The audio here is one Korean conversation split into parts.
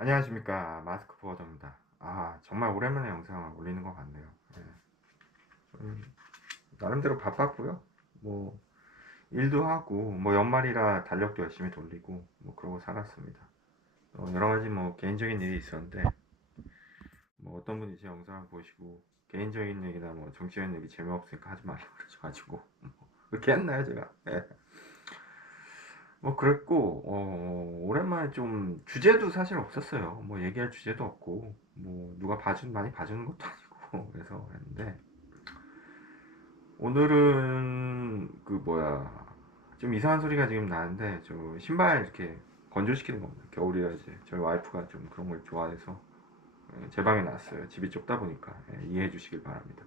안녕하십니까, 마스크 부어정입니다. 정말 오랜만에 영상을 올리는 것 같네요. 예. 음, 나름대로 바빴고요. 뭐 일도 하고 뭐 연말이라 달력도 열심히 돌리고 뭐 그러고 살았습니다. 여러 가지 뭐 개인적인 일이 있었는데, 뭐 어떤 분이 제 영상을 보시고 개인적인 얘기나 뭐 정치적인 얘기 재미없으니까 하지 말라고 그러셔가지고 그렇게 했나요 제가? 예. 뭐 그랬고, 오랜만에 좀 주제도 사실 없었어요. 뭐 얘기할 주제도 없고 뭐 누가 많이 봐주는 것도 아니고 그래서 했는데, 오늘은 그 뭐야, 좀 이상한 소리가 지금 나는데 저 신발 이렇게 건조시키는 겁니다. 겨울이라 이제 저희 와이프가 좀 그런 걸 좋아해서 제 방에 놨어요. 집이 좁다 보니까 이해해 주시길 바랍니다.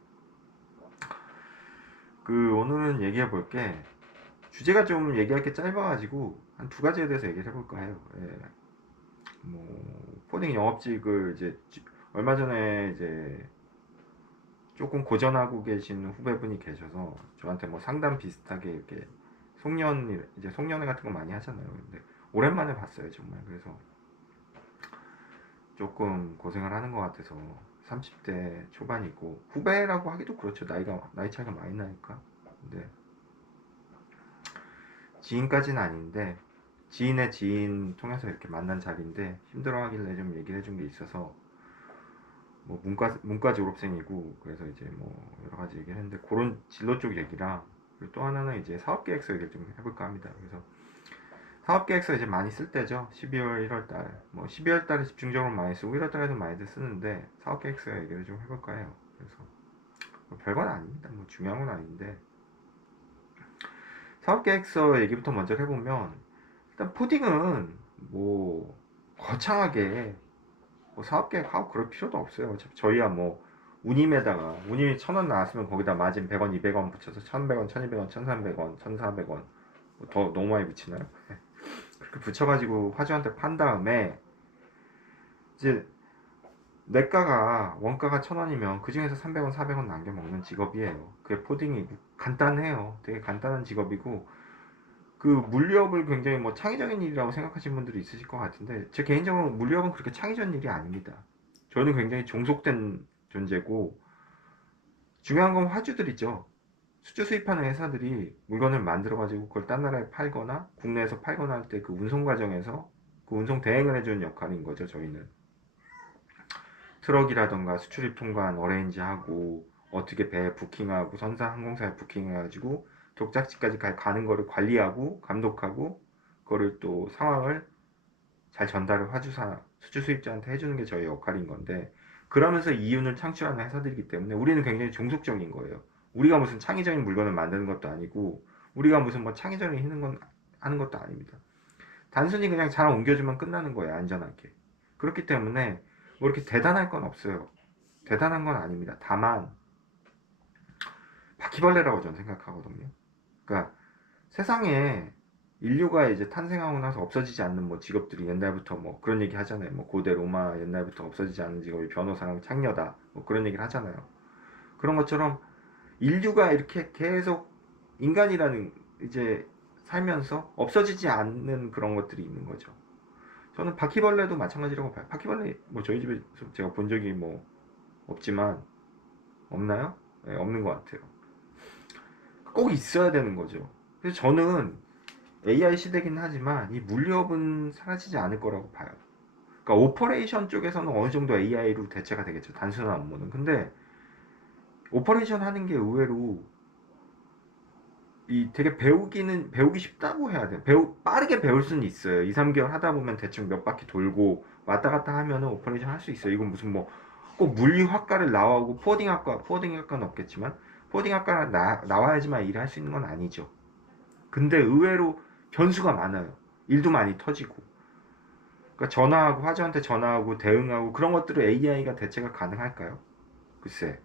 오늘은 얘기해 볼 게, 주제가 좀 얘기할 게 짧아가지고 한 두 가지에 대해서 얘기를 해볼까 해요. 예. 코딩 영업직을 이제 얼마 전에 이제 조금 고전하고 계신 후배분이 계셔서 저한테 뭐 상담 비슷하게 이렇게 이제 송년회 같은 거 많이 하잖아요. 근데 오랜만에 봤어요 정말. 그래서 조금 고생을 하는 것 같아서, 30대 초반이고 후배라고 하기도 그렇죠. 나이 차이가 많이 나니까. 근데 지인까지는 아닌데, 지인의 지인 통해서 이렇게 만난 자리인데 힘들어하길래 좀 얘기를 해준 게 있어서, 뭐 문과 졸업생이고 그래서 이제 뭐 여러 가지 얘기를 했는데, 그런 진로 쪽 얘기랑, 그리고 또 하나는 이제 사업계획서 얘기를 좀 해볼까 합니다. 그래서 사업계획서 이제 많이 쓸 때죠. 12월, 1월 달, 뭐 12월 달에 집중적으로 많이 쓰고 1월 달에도 많이들 쓰는데, 사업계획서 얘기를 좀 해볼까 해요. 그래서 뭐 별건 아닙니다. 뭐 중요한 건 아닌데, 사업계획서 얘기부터 먼저 해보면, 일단 코딩은 뭐 거창하게 뭐 사업계획하고 그럴 필요도 없어요. 저희야 뭐 운임이 1,000원 나왔으면 거기다 마진 100원, 200원 붙여서 1,100원, 1,200원, 1,300원, 1,400원, 더 너무 많이 붙이나요? 그렇게 붙여가지고 화주한테 판 다음에, 이제 원가가 1,000원이면 그 중에서 300원, 400원 남겨 먹는 직업이에요. 그게 코딩이고 간단해요. 되게 간단한 직업이고, 물리업을 굉장히 뭐 창의적인 일이라고 생각하시는 분들이 있으실 것 같은데, 제 개인적으로 물리업은 그렇게 창의적인 일이 아닙니다. 저는 굉장히 종속된 존재고, 중요한 건 화주들이죠. 수주 수입하는 회사들이 물건을 만들어가지고 그걸 딴 나라에 팔거나 국내에서 팔거나 할 때 그 운송 과정에서 그 운송 대행을 해주는 역할인 거죠. 저희는 트럭이라던가 수출입 통관 어레인지하고, 어떻게 배 부킹하고 선사 항공사에 부킹해가지고 독작지까지 가는 거를 관리하고 감독하고, 그거를 또 상황을 잘 전달을 수출 수입자한테 해주는 게 저희 역할인 건데, 그러면서 이윤을 창출하는 회사들이기 때문에 우리는 굉장히 종속적인 거예요. 우리가 무슨 창의적인 물건을 만드는 것도 아니고, 우리가 무슨 뭐 창의적인 하는 것도 아닙니다. 단순히 그냥 잘 옮겨주면 끝나는 거예요, 안전하게. 그렇기 때문에 뭐 이렇게 대단할 건 없어요. 대단한 건 아닙니다. 다만 바퀴벌레라고 저는 생각하거든요. 그러니까 세상에 인류가 이제 탄생하고 나서 없어지지 않는 뭐 직업들이 옛날부터 뭐 그런 얘기 하잖아요. 뭐 고대 로마 옛날부터 없어지지 않는 직업이 변호사랑 창녀다, 뭐 그런 얘기를 하잖아요. 그런 것처럼 인류가 이렇게 계속 인간이라는 이제 살면서 없어지지 않는 그런 것들이 있는 거죠. 저는 바퀴벌레도 마찬가지라고 봐요. 바퀴벌레 뭐 저희 집에 제가 본 적이 뭐 없지만, 없나요? 네, 없는 것 같아요. 꼭 있어야 되는 거죠. 그래서 저는 AI 시대긴 하지만 이 물리업은 사라지지 않을 거라고 봐요. 그러니까 오퍼레이션 쪽에서는 어느 정도 AI로 대체가 되겠죠. 단순한 업무는. 근데 오퍼레이션 하는 게 의외로 되게 배우기 쉽다고 해야 돼요. 빠르게 배울 수는 있어요. 2, 3개월 하다 보면 대충 몇 바퀴 돌고 왔다 갔다 하면은 오퍼레이션 할 수 있어요. 이건 무슨 뭐 꼭 물리학과를 나오고 코딩학과는 없겠지만 코딩학과를 나와야지만 일을 할 수 있는 건 아니죠. 근데 의외로 변수가 많아요. 일도 많이 터지고. 그러니까 화주한테 전화하고 대응하고 그런 것들을 AI가 대체가 가능할까요? 글쎄.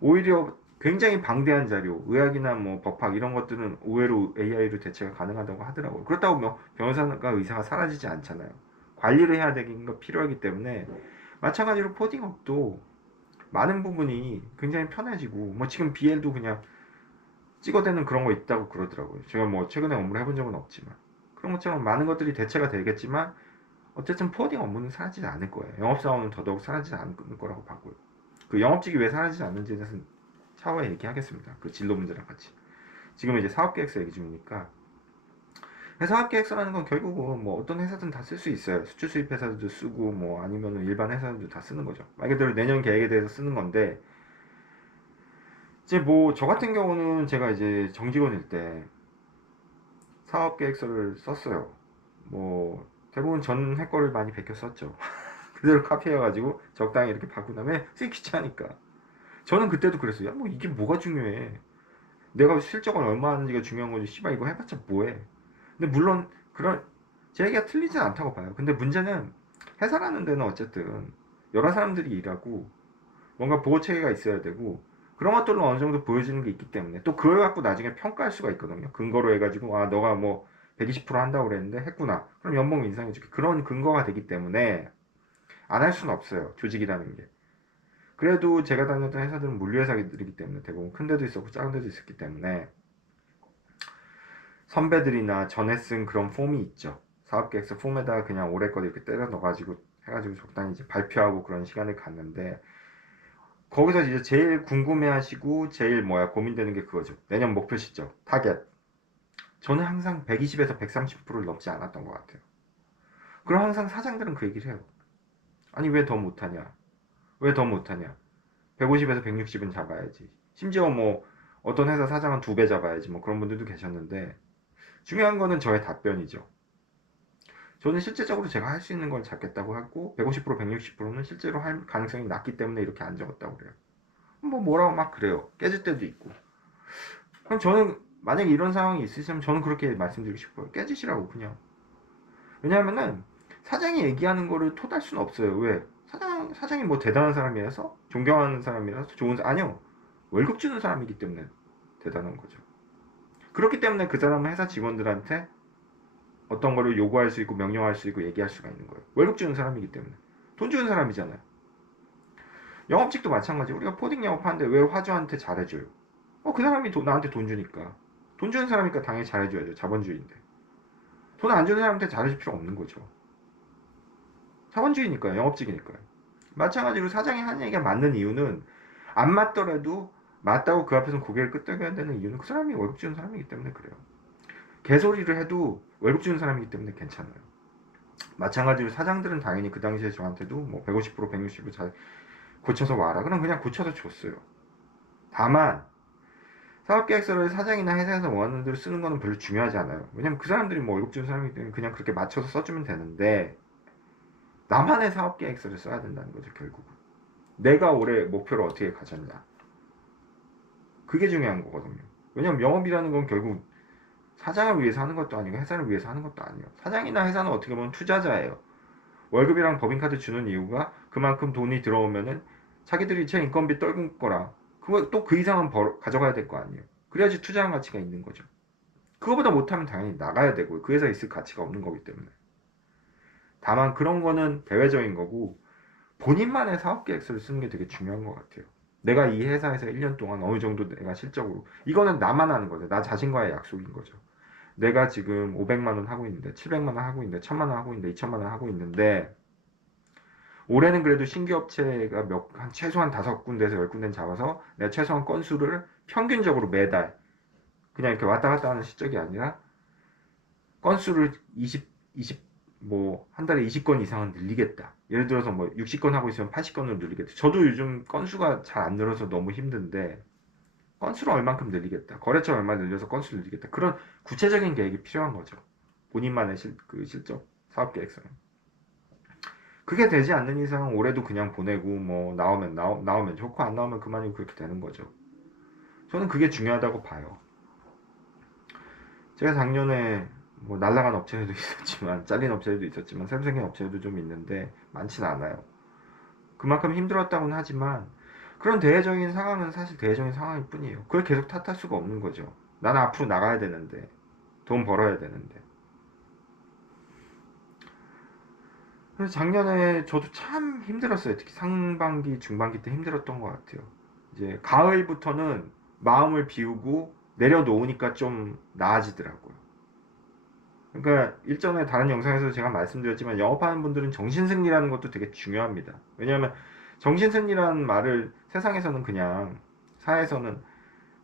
오히려 굉장히 방대한 자료, 의학이나 뭐 법학 이런 것들은 의외로 AI로 대체가 가능하다고 하더라고요. 그렇다고 뭐 변호사가 의사가 사라지지 않잖아요. 관리를 해야 되는 거 필요하기 때문에, 마찬가지로 코딩업도 많은 부분이 굉장히 편해지고, 뭐 지금 BL도 그냥 찍어대는 그런 거 있다고 그러더라고요. 제가 뭐 최근에 업무를 해본 적은 없지만, 그런 것처럼 많은 것들이 대체가 되겠지만, 어쨌든 포워딩 업무는 사라지지 않을 거예요. 영업사원은 더더욱 사라지지 않을 거라고 봤고요. 그 영업직이 왜 사라지지 않는지에 대해서는 차후에 얘기하겠습니다. 그 진로 문제랑 같이. 지금은 이제 사업계획서 얘기 중이니까. 사업계획서라는 건 결국은 뭐 어떤 회사든 다 쓸 수 있어요. 수출 수입 회사들도 쓰고 뭐 아니면은 일반 회사들도 다 쓰는 거죠. 말 그대로 내년 계획에 대해서 쓰는 건데, 이제 뭐 저 같은 경우는 제가 이제 정직원일 때 사업계획서를 썼어요. 뭐 대부분 전 회 거를 많이 베껴 썼죠. 그대로 카피해가지고 적당히 이렇게 바꾼 다음에 쓰기 귀찮으니까. 저는 그때도 그랬어요. 야, 뭐 이게 뭐가 중요해. 내가 실적을 얼마 하는지가 중요한 거지. 씨발 이거 해봤자 뭐해. 근데 물론 그런 제 얘기가 틀리진 않다고 봐요. 근데 문제는 회사라는 데는 어쨌든 여러 사람들이 일하고 뭔가 보호 체계가 있어야 되고 그런 것들로 어느 정도 보여지는 게 있기 때문에 또 그걸 갖고 나중에 평가할 수가 있거든요. 근거로 해가지고 아 너가 뭐 120% 한다고 그랬는데 했구나. 그럼 연봉 인상해줄게. 그런 근거가 되기 때문에 안 할 수는 없어요. 조직이라는 게. 그래도 제가 다녔던 회사들은 물류회사들이기 때문에 대부분 큰 데도 있었고 작은 데도 있었기 때문에 선배들이나 전에 쓴 그런 폼이 있죠. 사업계획서 폼에다가 그냥 올해 거 이렇게 때려 넣어가지고 해가지고 적당히 이제 발표하고 그런 시간을 갖는데 거기서 이제 제일 궁금해하시고 제일 고민되는 게 그거죠. 내년 목표 시점, 타겟. 저는 항상 120에서 130%를 넘지 않았던 것 같아요. 그럼 항상 사장들은 그 얘기를 해요. 아니 왜 더 못하냐? 왜 더 못하냐? 150에서 160은 잡아야지. 심지어 뭐 어떤 회사 사장은 2배 잡아야지. 뭐 그런 분들도 계셨는데 중요한 거는 저의 답변이죠. 저는 실제적으로 제가 할 수 있는 걸 잡겠다고 하고 150%, 160%는 실제로 할 가능성이 낮기 때문에 이렇게 안 적었다고 그래요. 뭐 뭐라고 막 그래요. 깨질 때도 있고. 그럼 저는 만약에 이런 상황이 있으시면 저는 그렇게 말씀드리고 싶어요. 깨지시라고 그냥. 왜냐하면은 사장이 얘기하는 거를 토달 수는 없어요. 왜? 사장이 뭐 대단한 사람이라서 존경하는 사람이라서 좋은 아니요. 월급 주는 사람이기 때문에 대단한 거죠. 그렇기 때문에 그 사람은 회사 직원들한테 어떤 거를 요구할 수 있고 명령할 수 있고 얘기할 수가 있는 거예요. 월급 주는 사람이기 때문에. 돈 주는 사람이잖아요. 영업직도 마찬가지. 우리가 포딩 영업하는데 왜 화주한테 잘해줘요? 그 사람이 나한테 돈 주니까. 돈 주는 사람이니까 당연히 잘해줘야죠. 자본주의인데. 돈 안 주는 사람한테 잘해줄 필요 없는 거죠. 자본주의니까요. 영업직이니까요. 마찬가지로 사장이 하는 얘기가 맞는 이유는 안 맞더라도 맞다고 그 앞에서 고개를 끄덕여야 되는 이유는 그 사람이 월급 주는 사람이기 때문에 그래요. 개소리를 해도 월급 주는 사람이기 때문에 괜찮아요. 마찬가지로 사장들은 당연히 그 당시에 저한테도 뭐 150%, 160% 잘 고쳐서 와라. 그럼 그냥 고쳐서 줬어요. 다만 사업계획서를 사장이나 회사에서 원하는 대로 쓰는 거는 별로 중요하지 않아요. 왜냐면 그 사람들이 뭐 월급 주는 사람이기 때문에 그냥 그렇게 맞춰서 써주면 되는데 나만의 사업계획서를 써야 된다는 거죠, 결국은. 내가 올해 목표를 어떻게 가졌냐. 그게 중요한 거거든요. 왜냐면 영업이라는 건 결국 사장을 위해서 하는 것도 아니고 회사를 위해서 하는 것도 아니에요. 사장이나 회사는 어떻게 보면 투자자예요. 월급이랑 법인카드 주는 이유가 그만큼 돈이 들어오면은 자기들이 제 인건비 떨군 거라. 그거 또 그 이상은 가져가야 될 거 아니에요. 그래야지 투자한 가치가 있는 거죠. 그거보다 못하면 당연히 나가야 되고 그 회사에 있을 가치가 없는 거기 때문에. 다만 그런 거는 대외적인 거고 본인만의 사업 계획서를 쓰는 게 되게 중요한 것 같아요. 내가 이 회사에서 1년 동안 어느 정도 내가 실적으로 이거는 나만 하는 거죠. 나 자신과의 약속인 거죠. 내가 지금 500만 원 하고 있는데 700만 원 하고 있는데 1000만 원 하고 있는데 2000만 원 하고 있는데 올해는 그래도 신규 업체가 한 최소한 5군데에서 10군데는 잡아서 내가 최소한 건수를 평균적으로 매달 그냥 이렇게 왔다 갔다 하는 실적이 아니라 건수를 20 뭐 한 달에 20건 이상은 늘리겠다. 예를 들어서 뭐 60건 하고 있으면 80건으로 늘리겠다. 저도 요즘 건수가 잘 안 늘어서 너무 힘든데 건수를 얼만큼 늘리겠다. 거래처 얼마 늘려서 건수를 늘리겠다. 그런 구체적인 계획이 필요한 거죠. 본인만의 그 실적 사업 계획서는. 그게 되지 않는 이상 올해도 그냥 보내고 뭐 나오면 좋고 안 나오면 그만이고 그렇게 되는 거죠. 저는 그게 중요하다고 봐요. 제가 작년에 뭐 날라간 업체도 있었지만 잘린 업체도 있었지만 새로 생긴 업체도 좀 있는데 많진 않아요. 그만큼 힘들었다고는 하지만 그런 대외적인 상황은 사실 대외적인 상황일 뿐이에요. 그걸 계속 탓할 수가 없는 거죠. 나는 앞으로 나가야 되는데 돈 벌어야 되는데. 그래서 작년에 저도 참 힘들었어요. 특히 상반기, 중반기 때 힘들었던 것 같아요. 이제 가을부터는 마음을 비우고 내려놓으니까 좀 나아지더라고요. 그러니까 일전에 다른 영상에서 제가 말씀드렸지만 영업하는 분들은 정신승리라는 것도 되게 중요합니다. 왜냐하면 정신승리라는 말을 세상에서는 그냥 사회에서는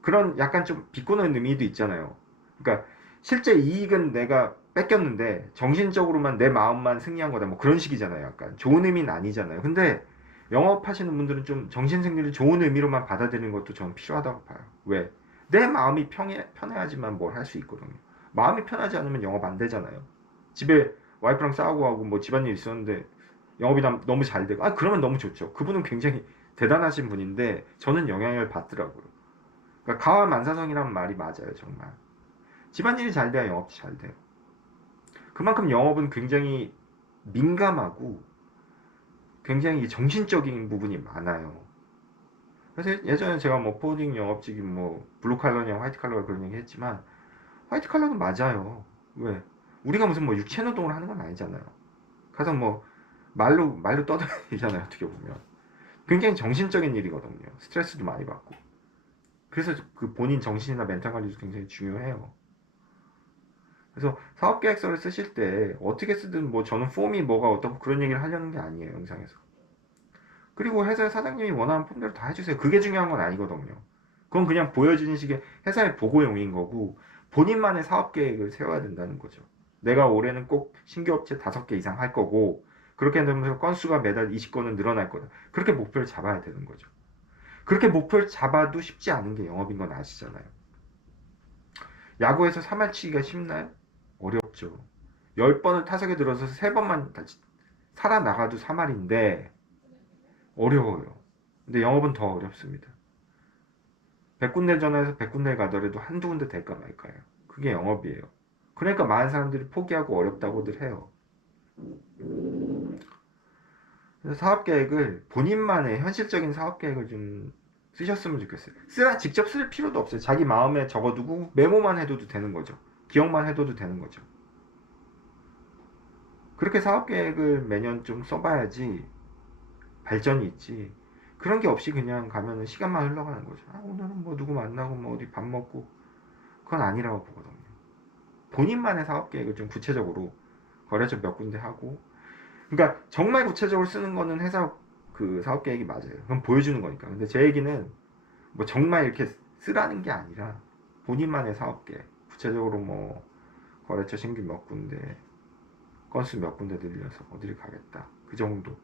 그런 약간 좀 비꼬는 의미도 있잖아요. 그러니까 실제 이익은 내가 뺏겼는데 정신적으로만 내 마음만 승리한 거다. 뭐 그런 식이잖아요. 약간 좋은 의미는 아니잖아요. 근데 영업하시는 분들은 좀 정신승리를 좋은 의미로만 받아들이는 것도 저는 필요하다고 봐요. 왜? 내 마음이 편해야지만 뭘 할 수 있거든요. 마음이 편하지 않으면 영업 안 되잖아요. 집에 와이프랑 싸우고 하고 뭐 집안일 있었는데 영업이 너무 잘 되고 그러면 너무 좋죠. 그분은 굉장히 대단하신 분인데 저는 영향을 받더라고요. 그러니까 가와만사성이라는 말이 맞아요, 정말. 집안일이 잘 돼야 영업이 잘 돼요. 그만큼 영업은 굉장히 민감하고 굉장히 정신적인 부분이 많아요. 그래서 예전에 제가 뭐 포딩 영업직이 뭐 블루 칼러냐 화이트 칼러가 그런 얘기 했지만 화이트 칼러는 맞아요. 왜? 우리가 무슨 뭐 육체 노동을 하는 건 아니잖아요. 가서 뭐 말로 떠들잖아요, 어떻게 보면. 굉장히 정신적인 일이거든요. 스트레스도 많이 받고. 그래서 그 본인 정신이나 멘탈 관리도 굉장히 중요해요. 그래서 사업 계획서를 쓰실 때 어떻게 쓰든 뭐 저는 폼이 뭐가 어떻고 그런 얘기를 하려는 게 아니에요, 영상에서. 그리고 회사 사장님이 원하는 폼대로 다 해주세요. 그게 중요한 건 아니거든요. 그건 그냥 보여주는 식의 회사의 보고용인 거고 본인만의 사업 계획을 세워야 된다는 거죠. 내가 올해는 꼭 신규 업체 5개 이상 할 거고 그렇게 되면서 건수가 매달 20건은 늘어날 거다. 그렇게 목표를 잡아야 되는 거죠. 그렇게 목표를 잡아도 쉽지 않은 게 영업인 건 아시잖아요. 야구에서 3할 치기가 쉽나요? 어렵죠. 10번을 타석에 들어서 3번만 살아나가도 3할인데 어려워요. 근데 영업은 더 어렵습니다. 100군데 전화해서 100군데 가더라도 한두 군데 될까 말까요. 그게 영업이에요. 그러니까 많은 사람들이 포기하고 어렵다고들 해요. 그래서 사업 계획을 본인만의 현실적인 사업 계획을 좀 쓰셨으면 좋겠어요. 직접 쓸 필요도 없어요. 자기 마음에 적어두고 메모만 해둬도 되는 거죠. 기억만 해둬도 되는 거죠. 그렇게 사업 계획을 매년 좀 써봐야지 발전이 있지. 그런 게 없이 그냥 가면은 시간만 흘러가는 거죠. 오늘은 뭐 누구 만나고 뭐 어디 밥 먹고 그건 아니라고 보거든요. 본인만의 사업 계획을 좀 구체적으로 거래처 몇 군데 하고 그러니까 정말 구체적으로 쓰는 거는 회사 그 사업 계획이 맞아요. 그럼 보여주는 거니까. 근데 제 얘기는 뭐 정말 이렇게 쓰라는 게 아니라 본인만의 사업 계획 구체적으로 뭐 거래처 신규 몇 군데 건수 몇 군데 늘려서 어디를 가겠다 그 정도.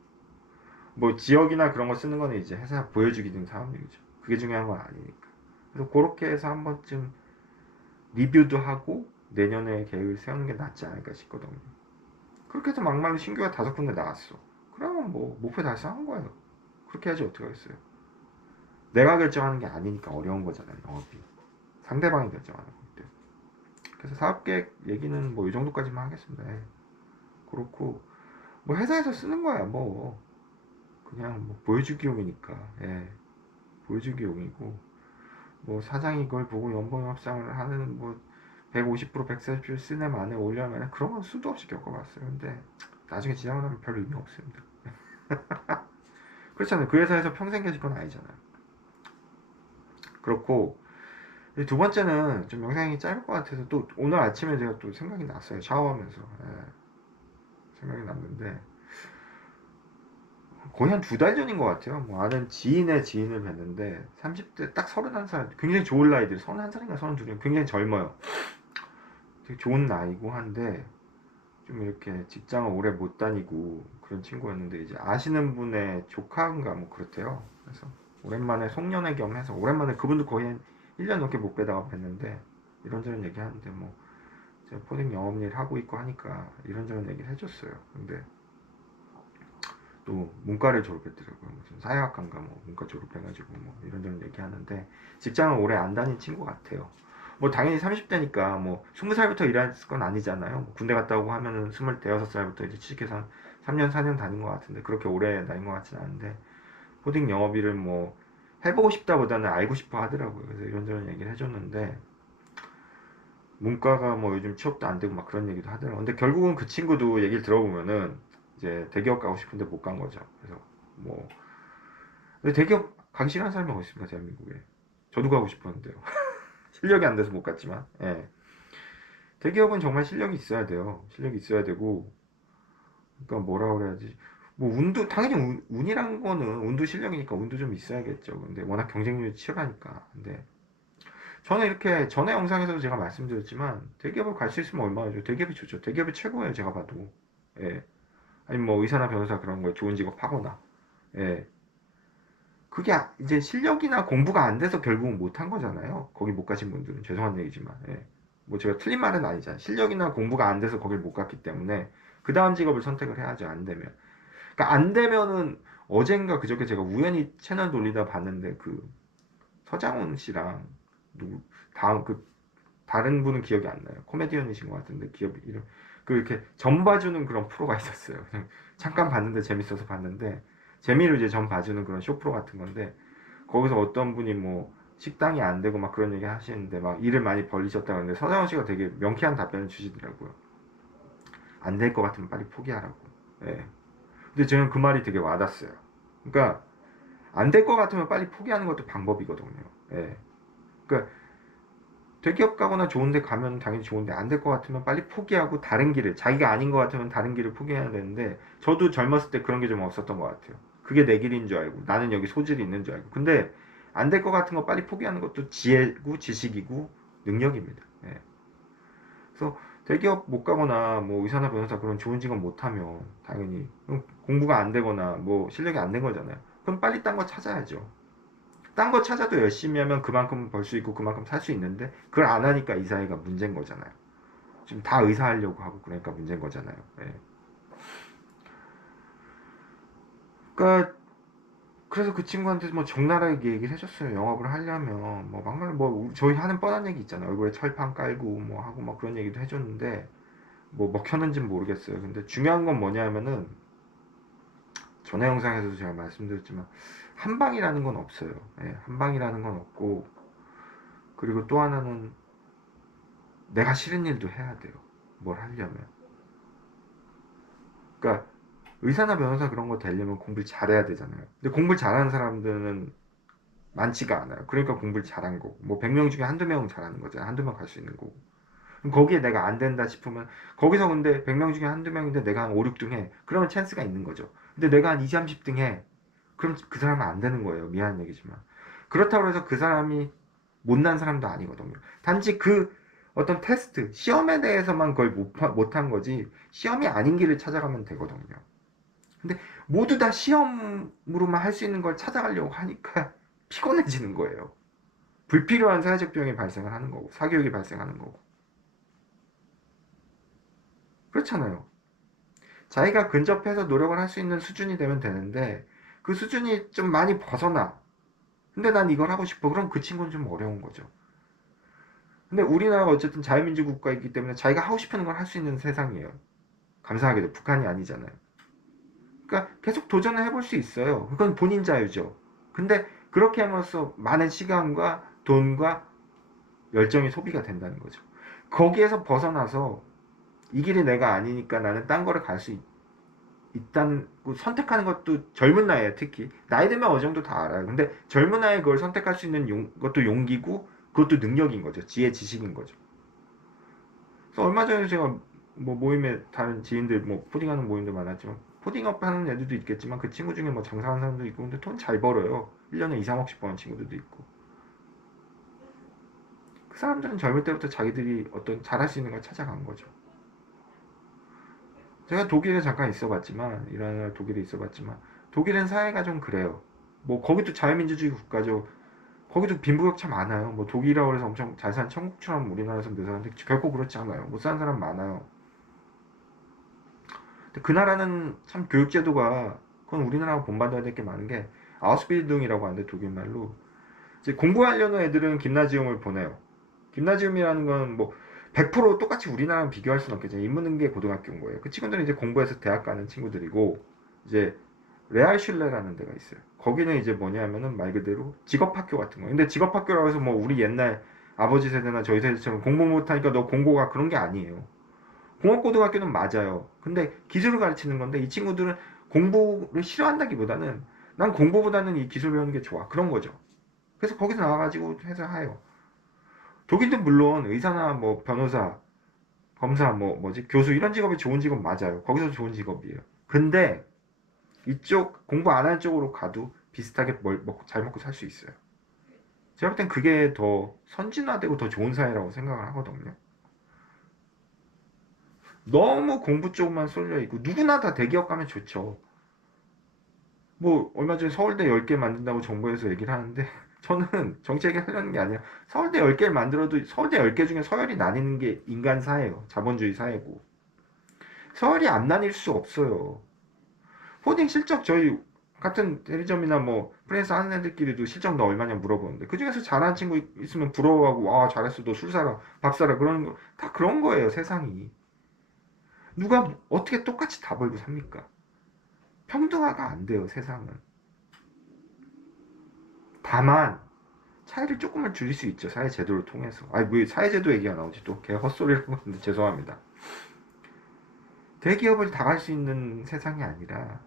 뭐 지역이나 그런 거 쓰는 거는 이제 회사 보여주기 등 사업이죠. 그게 중요한 건 아니니까. 그래서 그렇게 해서 한 번쯤 리뷰도 하고 내년에 계획을 세우는 게 낫지 않을까 싶거든요. 그렇게 해서 막말로 신규가 5군데 나왔어. 그러면 뭐 목표 달성한 거예요. 그렇게 해야지 어떻게 하겠어요. 내가 결정하는 게 아니니까 어려운 거잖아요. 영업이. 상대방이 결정하는 건데. 그래서 사업계획 얘기는 뭐 이 정도까지만 하겠습니다. 예. 그렇고 뭐 회사에서 쓰는 거야. 뭐 그냥 뭐 보여주기용이니까. 예. 보여주기용이고 뭐 사장이 그걸 보고 연봉 협상을 하는 뭐 150%, 140% 쓰네 안에 올려면 그런 건 수도 없이 겪어봤어요. 근데 나중에 지나고 나면 별 의미 없습니다. 그렇잖아요. 그 회사에서 평생 계실 건 아니잖아요. 그렇고 두 번째는 좀 영상이 짧을 것 같아서 또 오늘 아침에 제가 또 생각이 났어요. 샤워하면서 생각이 났는데 거의 한 2달 전인 것 같아요. 뭐 아는 지인의 지인을 뵀는데 30대 딱 31살 굉장히 좋은 나이들 31살인가 32살 굉장히 젊어요. 되게 좋은 나이고 한데 좀 이렇게 직장을 오래 못 다니고 그런 친구였는데 이제 아시는 분의 조카인가 뭐 그렇대요. 그래서 오랜만에 송년회 겸 해서 오랜만에 그분도 거의 한 1년 넘게 못 뵈다가 뵀는데 이런저런 얘기하는데 뭐 제가 포딩 영업일 하고 있고 하니까 이런저런 얘기를 해줬어요. 근데 또 문과를 졸업했더라고요. 무슨 사회학과인가 뭐 문과 졸업해가지고 뭐 이런저런 얘기하는데 직장을 오래 안 다닌 친구 같아요. 뭐 당연히 30대니까 뭐 20살부터 일했을 건 아니잖아요. 뭐 군대 갔다 오고 하면은 26살부터 이제 취직해서 한 3년 4년 다닌 것 같은데 그렇게 오래 다닌 것 같지는 않은데 코딩 영업일을 뭐 해보고 싶다보다는 알고 싶어 하더라고요. 그래서 이런저런 얘기를 해줬는데 문과가 뭐 요즘 취업도 안 되고 막 그런 얘기도 하더라고요. 근데 결국은 그 친구도 얘기를 들어보면은 이제 대기업 가고 싶은데 못 간 거죠. 그래서 뭐 근데 대기업 가기 싫어하는 사람이 어디 있습니까 대한민국에? 저도 가고 싶었는데요. 실력이 안 돼서 못 갔지만 예. 대기업은 정말 실력이 있어야 돼요. 실력이 있어야 되고, 그러니까 뭐라 그래야지. 뭐 운도 당연히 운이란 거는 운도 실력이니까 운도 좀 있어야겠죠. 근데 워낙 경쟁률이 치열하니까. 근데 저는 이렇게 전에 영상에서도 제가 말씀드렸지만 대기업을 갈 수 있으면 얼마나 좋죠. 대기업이 좋죠. 대기업이 최고예요. 제가 봐도. 예. 아니 뭐 의사나 변호사 그런 거에 좋은 직업 하거나. 예. 그게 이제 실력이나 공부가 안 돼서 결국은 못한 거잖아요. 거기 못 가신 분들은 죄송한 얘기지만. 예. 뭐 제가 틀린 말은 아니잖아요. 실력이나 공부가 안 돼서 거길 못 갔기 때문에 그 다음 직업을 선택을 해야죠. 안 되면. 그러니까 안 되면은 어젠가 그저께 제가 우연히 채널 돌리다 봤는데 그 서장훈 씨랑 누구 다음 그 다른 분은 기억이 안 나요. 코미디언이신 것 같은데 기억 이름 그 이렇게 점 봐주는 그런 프로가 있었어요. 그냥 잠깐 봤는데 재밌어서 봤는데 재미로 이제 점 봐주는 그런 쇼 프로 같은 건데 거기서 어떤 분이 뭐 식당이 안 되고 막 그런 얘기 하시는데 막 일을 많이 벌리셨다고 하는데 서장훈 씨가 되게 명쾌한 답변을 주시더라고요. 안 될 것 같으면 빨리 포기하라고. 예. 근데 저는 그 말이 되게 와닿았어요. 그러니까 안 될 것 같으면 빨리 포기하는 것도 방법이거든요. 예. 그러니까 대기업 가거나 좋은 데 가면 당연히 좋은데 안 될 것 같으면 빨리 포기하고 다른 길을 자기가 아닌 것 같으면 다른 길을 포기해야 되는데 저도 젊었을 때 그런 게 좀 없었던 것 같아요. 그게 내 길인 줄 알고 나는 여기 소질이 있는 줄 알고 근데 안 될 것 같은 거 빨리 포기하는 것도 지혜고 지식이고 능력입니다. 예. 그래서 대기업 못 가거나 뭐 의사나 변호사 그런 좋은 직업 못 하면 당연히 공부가 안 되거나 뭐 실력이 안 된 거잖아요. 그럼 빨리 딴 거 찾아야죠. 딴 거 찾아도 열심히 하면 그만큼 벌 수 있고 그만큼 살 수 있는데 그걸 안 하니까 이 사회가 문제인 거잖아요. 지금 다 의사 하려고 하고 그러니까 문제인 거잖아요. 예. 그러니까 그래서 그 친구한테 뭐 적나라하게 얘기를 해줬어요. 영업을 하려면 뭐 막말 뭐 저희 하는 뻔한 얘기 있잖아요. 얼굴에 철판 깔고 뭐 하고 막 그런 얘기도 해줬는데 뭐 먹혔는지는 모르겠어요. 근데 중요한 건 뭐냐면은 전에 영상에서도 제가 말씀드렸지만 한방이라는 건 없어요. 예, 한방이라는 건 없고 그리고 또 하나는 내가 싫은 일도 해야 돼요. 뭘 하려면. 그러니까 의사나 변호사 그런 거 되려면 공부를 잘해야 되잖아요. 근데 공부를 잘하는 사람들은 많지가 않아요. 그러니까 공부를 잘한 거고. 뭐 100명 중에 한두 명 잘하는 거잖아요. 한두 명 갈 수 있는 거고. 그럼 거기에 내가 안 된다 싶으면 거기서 근데 100명 중에 한두 명인데 내가 한 5, 6등 해. 그러면 찬스가 있는 거죠. 근데 내가 한 2, 30등 해. 그럼 그 사람은 안 되는 거예요. 미안한 얘기지만. 그렇다고 해서 그 사람이 못난 사람도 아니거든요. 단지 그 어떤 테스트, 시험에 대해서만 그걸 못한 거지 시험이 아닌 길을 찾아가면 되거든요. 근데 모두 다 시험으로만 할 수 있는 걸 찾아가려고 하니까 피곤해지는 거예요. 불필요한 사회적 비용이 발생을 하는 거고 사교육이 발생하는 거고 그렇잖아요. 자기가 근접해서 노력을 할 수 있는 수준이 되면 되는데 그 수준이 좀 많이 벗어나. 근데 난 이걸 하고 싶어. 그럼 그 친구는 좀 어려운 거죠. 근데 우리나라가 어쨌든 자유민주 국가이기 때문에 자기가 하고 싶은 걸 할 수 있는 세상이에요. 감사하게도 북한이 아니잖아요. 그러니까 계속 도전을 해볼 수 있어요. 그건 본인 자유죠. 근데 그렇게 함으로써 많은 시간과 돈과 열정이 소비가 된다는 거죠. 거기에서 벗어나서 이 길이 내가 아니니까 나는 딴 거를 갈 수 있다는 선택하는 것도 젊은 나이에 특히 나이 들면 어느 정도 다 알아요. 근데 젊은 나이에 그걸 선택할 수 있는 것도 용기고 그것도 능력인 거죠. 지혜 지식인 거죠. 그래서 얼마 전에 제가 뭐 모임에 다른 지인들 뭐 코딩하는 모임도 많았지만 코딩업 하는 애들도 있겠지만 그 친구 중에 뭐 장사하는 사람도 있고 근데 돈 잘 벌어요. 1년에 2, 3억씩 버는 친구들도 있고 그 사람들은 젊을 때부터 자기들이 어떤 잘할 수 있는 걸 찾아간 거죠. 제가 독일에 잠깐 있어봤지만 일하느라 독일에 있어봤지만 독일은 사회가 좀 그래요. 뭐 거기도 자유민주주의 국가죠. 거기도 빈부격차 많아요. 뭐 독일이라고 해서 엄청 잘 사는 천국처럼 우리나라에서 묘사하는데 결코 그렇지 않아요. 못 사는 사람 많아요. 근데 그 나라는 참 교육제도가 그건 우리나라가 본받아야 될 게 많은 게 아우스빌딩이라고 하는데 독일 말로 이제 공부하려는 애들은 김나지움을 보내요. 김나지움이라는 건 뭐 100% 똑같이 우리나라랑 비교할 수는 없겠지만 인문계 고등학교인 거예요. 그 친구들은 이제 공부해서 대학 가는 친구들이고 이제 레알슐레라는 데가 있어요. 거기는 이제 뭐냐면은 말 그대로 직업학교 같은 거예요. 근데 직업학교라고 해서 뭐 우리 옛날 아버지 세대나 저희 세대처럼 공부 못하니까 너 공고가 그런 게 아니에요. 공업고등학교는 맞아요. 근데 기술을 가르치는 건데 이 친구들은 공부를 싫어한다기보다는 난 공부보다는 이 기술 배우는 게 좋아. 그런 거죠. 그래서 거기서 나와가지고 해서 해요. 독일도 물론 의사나 뭐 변호사 검사, 뭐지? 교수, 이런 직업이 좋은 직업 맞아요. 거기서 좋은 직업이에요. 근데 이쪽 공부 안 하는 쪽으로 가도 비슷하게 잘 먹고 살 수 있어요. 제가 볼 땐 그게 더 선진화되고 더 좋은 사회라고 생각을 하거든요. 너무 공부 쪽만 쏠려 있고 누구나 다 대기업 가면 좋죠. 뭐 얼마 전에 서울대 10개 만든다고 정부에서 얘기를 하는데 저는 정치 얘기하려는 게 아니라 서울대 10개를 만들어도 서울대 10개 중에 서열이 나뉘는 게 인간 사회예요. 자본주의 사회고. 서열이 안 나뉠 수 없어요. 코딩 실적 저희 같은 대리점이나 뭐 프리랜서 하는 애들끼리도 실적 너 얼마냐 물어보는데 그 중에서 잘하는 친구 있으면 부러워하고 아 잘했어 너 술사라 밥사라 그러는 거 다 그런 거예요 세상이. 누가 어떻게 똑같이 다 벌고 삽니까? 평등화가 안 돼요 세상은. 다만 차이를 조금만 줄일 수 있죠 사회제도를 통해서. 아니 왜 사회제도 얘기가 나오지 또 개 헛소리를 하는데 죄송합니다. 대기업을 다 갈 수 있는 세상이 아니라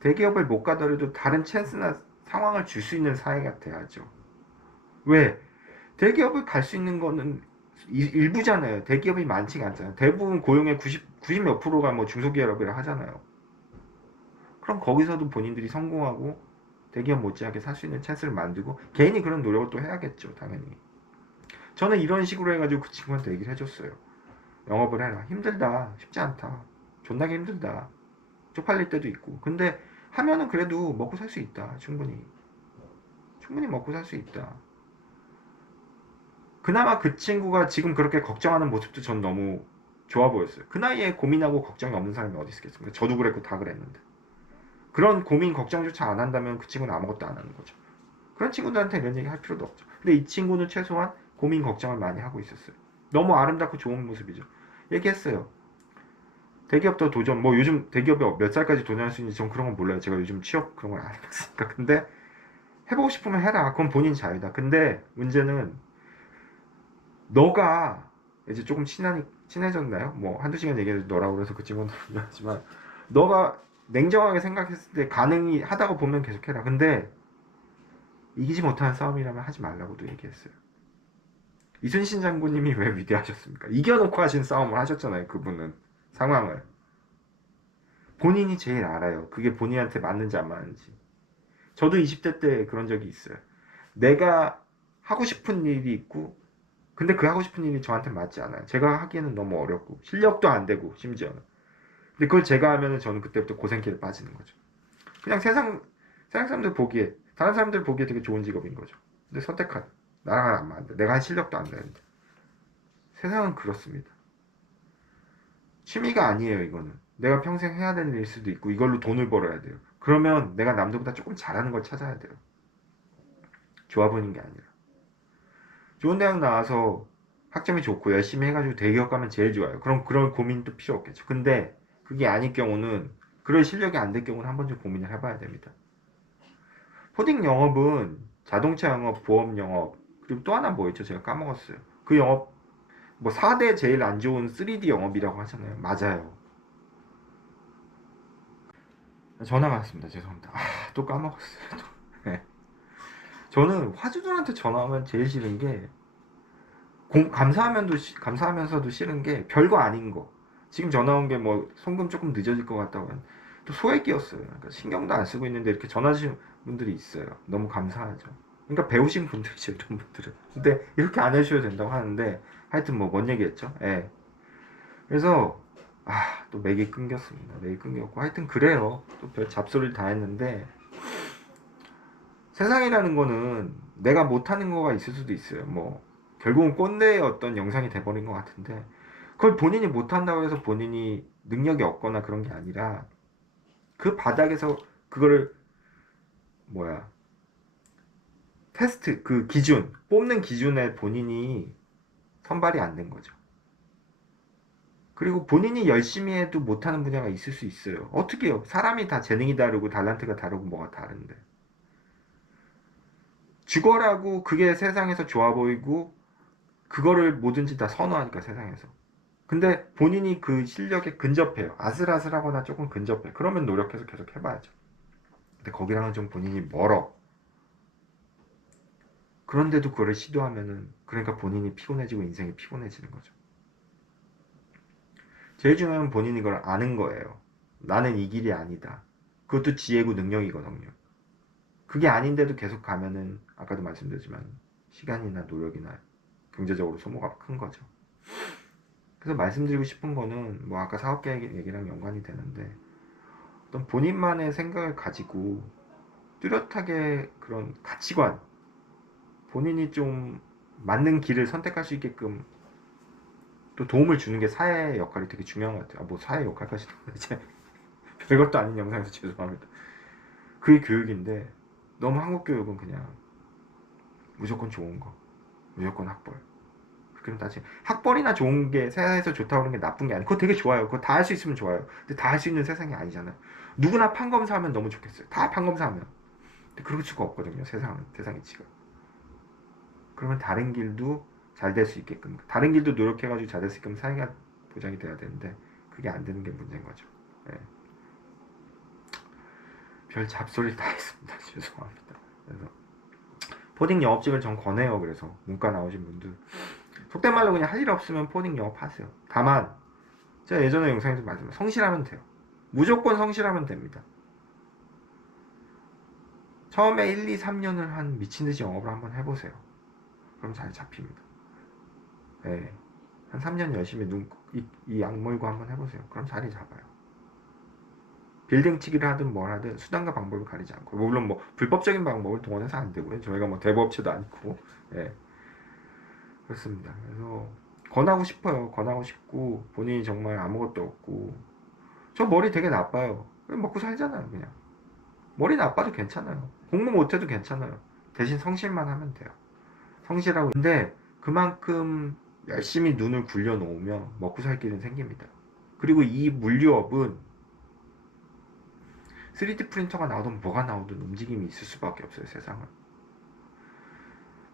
대기업을 못 가더라도 다른 찬스나 상황을 줄 수 있는 사회가 돼야죠. 왜? 대기업을 갈 수 있는 거는 일부잖아요. 대기업이 많지가 않잖아요. 대부분 고용의 90 몇 프로가 뭐 중소기업이라 하잖아요. 그럼 거기서도 본인들이 성공하고 대기업 못지않게 살 수 있는 찬스를 만들고 개인이 그런 노력을 또 해야겠죠. 당연히. 저는 이런 식으로 해가지고 그 친구한테 얘기를 해줬어요. 영업을 해라. 힘들다. 쉽지 않다. 존나게 힘들다. 쪽팔릴 때도 있고. 근데 하면은 그래도 먹고 살 수 있다. 충분히. 충분히 먹고 살 수 있다. 그나마 그 친구가 지금 그렇게 걱정하는 모습도 전 너무 좋아 보였어요. 그 나이에 고민하고 걱정이 없는 사람이 어디 있겠습니까? 저도 그랬고 다 그랬는데. 그런 고민 걱정조차 안 한다면 그 친구는 아무것도 안 하는 거죠. 그런 친구들한테 이런 얘기 할 필요도 없죠. 근데 이 친구는 최소한 고민 걱정을 많이 하고 있었어요. 너무 아름답고 좋은 모습이죠. 얘기했어요. 대기업도 도전, 뭐 요즘 대기업이 몇 살까지 도전할 수 있는지 전 그런 건 몰라요. 제가 요즘 취업 그런 걸 안 해봤으니까. 근데 해보고 싶으면 해라. 그건 본인 자유다. 근데 문제는 너가 이제 조금 친해졌나요? 뭐 한두 시간 얘기해도 너라고 그래서 그 친구는 하지만 너가 냉정하게 생각했을 때 가능이 하다고 보면 계속해라. 근데 이기지 못하는 싸움이라면 하지 말라고도 얘기했어요. 이순신 장군님이 왜 위대하셨습니까? 이겨놓고 하신 싸움을 하셨잖아요. 그분은 상황을 본인이 제일 알아요. 그게 본인한테 맞는지 안 맞는지. 저도 20대 때 그런 적이 있어요. 내가 하고 싶은 일이 있고 근데 그 하고 싶은 일이 저한테 맞지 않아요. 제가 하기에는 너무 어렵고 실력도 안 되고 심지어는. 근데 그걸 제가 하면은 저는 그때부터 고생길에 빠지는 거죠. 그냥 세상 사람들 보기에 다른 사람들 보기에 되게 좋은 직업인 거죠. 근데 선택한 나랑 안 맞는데 내가 할 실력도 안 되는데 세상은 그렇습니다. 취미가 아니에요 이거는. 내가 평생 해야 되는 일일 수도 있고 이걸로 돈을 벌어야 돼요. 그러면 내가 남들보다 조금 잘하는 걸 찾아야 돼요. 좋아 보이는 게 아니라. 좋은 대학 나와서 학점이 좋고 열심히 해가지고 대기업 가면 제일 좋아요. 그럼 그런 고민도 필요 없겠죠. 근데 그게 아닐 경우는 그럴 실력이 안 될 경우는 한 번 좀 고민을 해봐야 됩니다. 코딩 영업은 자동차 영업, 보험 영업 그리고 또 하나 뭐 있죠? 제가 까먹었어요. 그 영업 뭐 4대 제일 안 좋은 3D 영업이라고 하잖아요. 맞아요. 전화가 왔습니다. 죄송합니다. 또 까먹었어요. 네. 저는 화주들한테 전화하면 제일 싫은 게 감사하면서도 싫은 게 별거 아닌 거. 지금 전화 온 게 뭐 송금 조금 늦어질 것 같다고 또 소액이었어요. 그러니까 신경도 안 쓰고 있는데 이렇게 전화 주시는 분들이 있어요. 너무 감사하죠. 그러니까 배우신 분들이죠, 이런 분들은. 근데 이렇게 안 해주셔도 된다고 하는데 하여튼 뭐 뭔 얘기했죠? 예. 그래서 또 맥이 끊겼습니다. 맥이 끊겼고 하여튼 그래요. 또 별 잡소리를 다 했는데 세상이라는 거는 내가 못하는 거가 있을 수도 있어요. 뭐 결국은 꼰대의 어떤 영상이 돼버린 것 같은데 그걸 본인이 못한다고 해서 본인이 능력이 없거나 그런 게 아니라 그 바닥에서 그거를 뭐야 테스트 그 기준 뽑는 기준에 본인이 선발이 안 된 거죠. 그리고 본인이 열심히 해도 못하는 분야가 있을 수 있어요. 어떻게요? 사람이 다 재능이 다르고 달란트가 다르고 뭐가 다른데 죽어라고 그게 세상에서 좋아 보이고 그거를 뭐든지 다 선호하니까 세상에서. 근데 본인이 그 실력에 근접해요. 아슬아슬하거나 조금 근접해. 그러면 노력해서 계속 해봐야죠. 근데 거기랑은 좀 본인이 멀어. 그런데도 그거를 시도하면은 그러니까 본인이 피곤해지고 인생이 피곤해지는 거죠. 제일 중요한 건 본인이 그걸 아는 거예요. 나는 이 길이 아니다. 그것도 지혜고 능력이거든요. 그게 아닌데도 계속 가면은 아까도 말씀드렸지만 시간이나 노력이나 경제적으로 소모가 큰 거죠. 그래서 말씀드리고 싶은 거는 뭐 아까 사업계획 얘기랑 연관이 되는데 어떤 본인만의 생각을 가지고 뚜렷하게 그런 가치관, 본인이 좀 맞는 길을 선택할 수 있게끔 또 도움을 주는 게 사회의 역할이 되게 중요한 것 같아요. 뭐 사회 역할까지 이제 별것도 아닌 영상에서 죄송합니다. 그게 교육인데 너무 한국 교육은 그냥 무조건 좋은 거, 무조건 학벌. 그럼 다시 학벌이나 좋은 게 세상에서 좋다고 하는 게 나쁜 게 아니고 그거 되게 좋아요. 그거 다 할 수 있으면 좋아요. 근데 다 할 수 있는 세상이 아니잖아요. 누구나 판검사하면 너무 좋겠어요. 다 판검사하면. 근데 그럴 수가 없거든요. 세상 이치가. 그러면 다른 길도 잘 될 수 있게끔 다른 길도 노력해가지고 잘 될 수 있게끔 사회가 보장이 돼야 되는데 그게 안 되는 게 문제인 거죠. 네. 별 잡소리 다 했습니다. 죄송합니다. 그래서 포딩 영업직을 전 권해요. 그래서 문과 나오신 분들 속된 말로 그냥 할 일 없으면 포딩 영업하세요. 다만 제가 예전에 영상에서 말씀드린 성실하면 돼요. 무조건 성실하면 됩니다. 처음에 1, 2, 3년을 한 미친듯이 영업을 한번 해보세요. 그럼 잘 잡힙니다. 네. 한 3년 열심히 이 악물고 한번 해보세요. 그럼 자리 잡아요. 빌딩치기를 하든 뭘 하든 수단과 방법을 가리지 않고 물론 뭐 불법적인 방법을 동원해서 안 되고요. 저희가 뭐 대부업체도 아니고 예. 그렇습니다. 그래서 권하고 싶어요. 권하고 싶고 본인이 정말 아무것도 없고 저 머리 되게 나빠요. 먹고 살잖아요. 그냥 머리 나빠도 괜찮아요. 공부 못해도 괜찮아요. 대신 성실만 하면 돼요. 성실하고 근데 그만큼 열심히 눈을 굴려놓으면 먹고 살 길은 생깁니다. 그리고 이 물류업은 3D 프린터가 나오든 뭐가 나오든 움직임이 있을 수밖에 없어요. 세상은.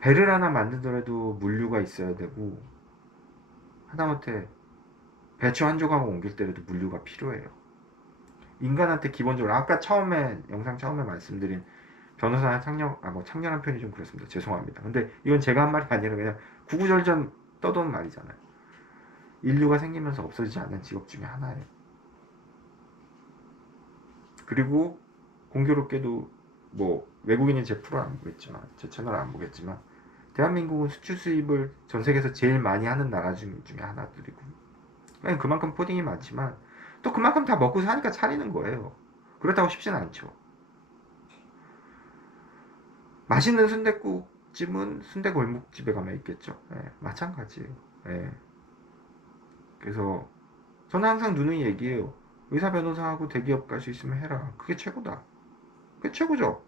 배를 하나 만들더라도 물류가 있어야 되고 하다못해 배추 한 조각을 옮길 때라도 물류가 필요해요. 인간한테 기본적으로 아까 영상 처음에 말씀드린 변호사나 뭐 창렬한 표현이 좀 그렇습니다. 죄송합니다. 근데 이건 제가 한 말이 아니라 그냥 구구절절 떠도는 말이잖아요. 인류가 생기면서 없어지지 않는 직업 중에 하나예요. 그리고 공교롭게도 뭐 외국인이 제 프로 안 보겠지만 제 채널 안 보겠지만 대한민국은 수출 수입을 전 세계에서 제일 많이 하는 나라 중에 하나들이고 그만큼 포딩이 많지만 또 그만큼 다 먹고 사니까 차리는 거예요. 그렇다고 쉽진 않죠. 맛있는 순댓국집은 순대골목집에 가면 있겠죠. 예, 마찬가지예요. 예. 그래서 저는 항상 누누이 얘기해요. 의사 변호사하고 대기업 갈 수 있으면 해라. 그게 최고다. 그게 최고죠.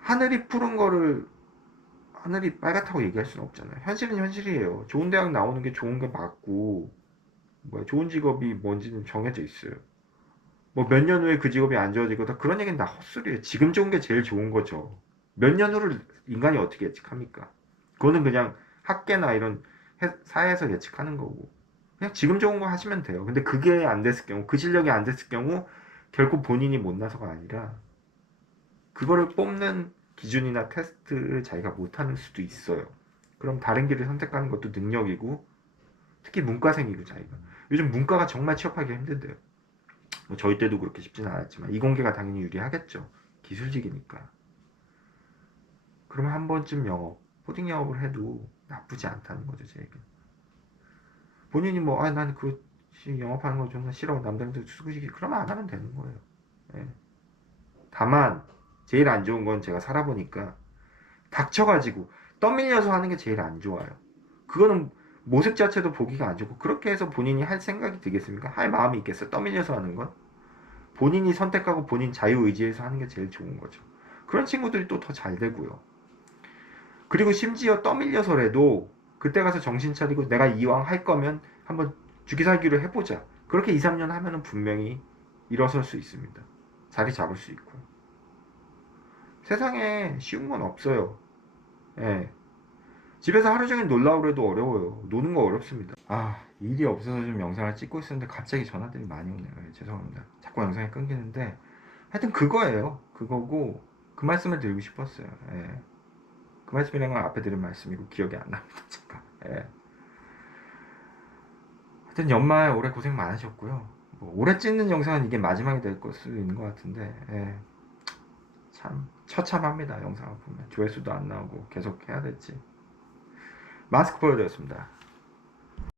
하늘이 푸른 거를 하늘이 빨갛다고 얘기할 수는 없잖아요. 현실은 현실이에요. 좋은 대학 나오는 게 좋은 게 맞고 뭐 좋은 직업이 뭔지는 정해져 있어요. 뭐 몇 년 후에 그 직업이 안 좋아지거나 그런 얘기는 다 헛소리예요. 지금 좋은 게 제일 좋은 거죠. 몇 년 후를 인간이 어떻게 예측합니까? 그거는 그냥 학계나 이런 사회에서 예측하는 거고 그냥 지금 좋은 거 하시면 돼요. 근데 그게 안 됐을 경우 그 실력이 안 됐을 경우 결국 본인이 못나서가 아니라 그거를 뽑는 기준이나 테스트를 자기가 못하는 수도 있어요. 그럼 다른 길을 선택하는 것도 능력이고 특히 문과생이고 자기가 요즘 문과가 정말 취업하기 힘든데요. 뭐 저희 때도 그렇게 쉽지는 않았지만 이공계가 당연히 유리하겠죠. 기술직이니까. 그러면 한 번쯤 코딩 영업을 해도 나쁘지 않다는 거죠, 제 얘기는. 본인이 뭐, 난 그것이 영업하는 거 정말 싫어. 남들한테 수고시키 그러면 안 하면 되는 거예요. 예. 다만, 제일 안 좋은 건 제가 살아보니까 닥쳐가지고 떠밀려서 하는 게 제일 안 좋아요. 그거는 모습 자체도 보기가 안 좋고 그렇게 해서 본인이 할 생각이 들겠습니까? 할 마음이 있겠어요? 떠밀려서 하는 건? 본인이 선택하고 본인 자유의지에서 하는 게 제일 좋은 거죠. 그런 친구들이 또 더 잘 되고요. 그리고 심지어 떠밀려서라도 그때 가서 정신 차리고 내가 이왕 할 거면 한번 주기살기로 해보자. 그렇게 2, 3년 하면은 분명히 일어설 수 있습니다. 자리 잡을 수 있고. 세상에 쉬운 건 없어요. 예. 집에서 하루 종일 놀라고 그래도 어려워요. 노는 거 어렵습니다. 일이 없어서 좀 영상을 찍고 있었는데 갑자기 전화들이 많이 오네요. 예, 죄송합니다. 자꾸 영상이 끊기는데 하여튼 그거예요. 그거고 그 말씀을 드리고 싶었어요. 예. 그 말씀이란 건 앞에 드린 말씀이고 기억이 안 납니다. 제가. 예. 하여튼 연말 올해 고생 많으셨고요. 뭐 올해 찍는 영상은 이게 마지막이 될 수도 있는 것 같은데, 예, 참 처참합니다. 영상을 보면 조회수도 안 나오고 계속 해야 될지. 마스크 보여드렸습니다.